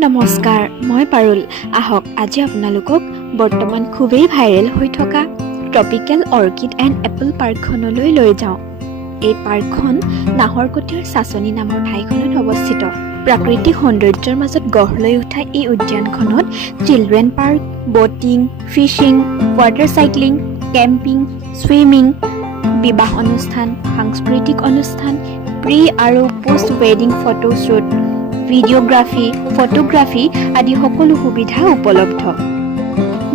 নমস্কাৰ, মই পাৰুল। আহক আজি আপোনালোকক বৰ্তমান খুবেই ভাইৰেল হৈ থকা ট্ৰপিকেল অৰ্কিড এণ্ড এপল পাৰ্কখনলৈ লৈ যাওঁ। এই পাৰ্কখন নাহৰকটীয়াৰ চাচনি নামৰ ঠাইখনত অৱস্থিত। প্ৰাকৃতিক সৌন্দৰ্যৰ মাজত গঢ় লৈ উঠা এই উদ্যানখনত children park, boating, phishing, water cycling, camping, swimming, বিবাহ অনুষ্ঠান, সাংস্কৃতিক অনুষ্ঠান, প্ৰি আৰু পোষ্ট ৱেডিং ফটোশ্বুট, ভিডিঅ'গ্ৰাফী, ফটোগ্ৰাফী আদি সকলো সুবিধা উপলব্ধ।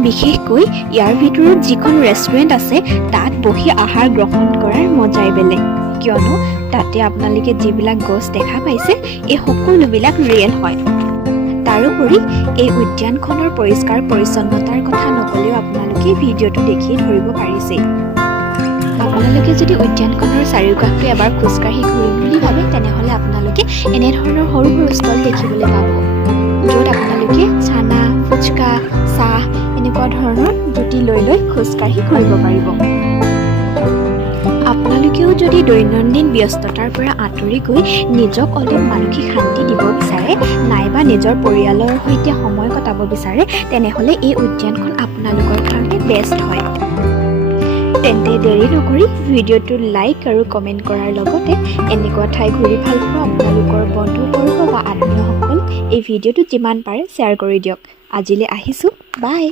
বিশেষকৈ ইয়াৰ ভিতৰত যিখন ৰেষ্টুৰেণ্ট আছে তাত বহি আহাৰ গ্ৰহণ কৰাৰ মজাই বেলেগ, কিয়নো তাতে আপোনালোকে যিবিলাক গছ দেখা পাইছে এই সকলোবিলাক ৰিয়েল হয়। তাৰোপৰি এই উদ্যানখনৰ পৰিষ্কাৰ পৰিচ্ছন্নতাৰ কথা নকলেও আপোনালোকে ভিডিঅ'টো দেখি ধৰিব পাৰিছে। আপোনালোকে যদি উদ্যানখনৰ চাৰিওকাষটো এবাৰ খোজকাঢ়ি ঘূৰিম বুলি ভাবে তেনেহ'লে আপোনালোকে এনেধৰণৰ সৰু সৰু ষ্টল দেখিবলৈ পাব, য'ত আপোনালোকে চানা, ফুচকা, চাহ এনেকুৱা ধৰণৰ জুতি লৈ খোজকাঢ়ি ঘূৰিব পাৰিব। আপোনালোকেও যদি দৈনন্দিন ব্যস্ততাৰ পৰা আঁতৰি গৈ নিজক অলপ মানসিক শান্তি দিব বিচাৰে নাইবা নিজৰ পৰিয়ালৰ সৈতে সময় কটাব বিচাৰে তেনেহ'লে এই উদ্যানখন আপোনালোকৰ কাৰণে বেষ্ট হয়। তেন্তে দেৰি নকৰি ভিডিঅ'টো লাইক আৰু কমেণ্ট কৰাৰ লগতে এনেকুৱা ঠাই ঘূৰি ভাল পোৱা আপোনালোকৰ বন্ধুবৰ্গ বা আত্মীয়সকল এই ভিডিঅ'টো যিমান পাৰে শ্বেয়াৰ কৰি দিয়ক। আজিলৈ আহিছোঁ, বাই।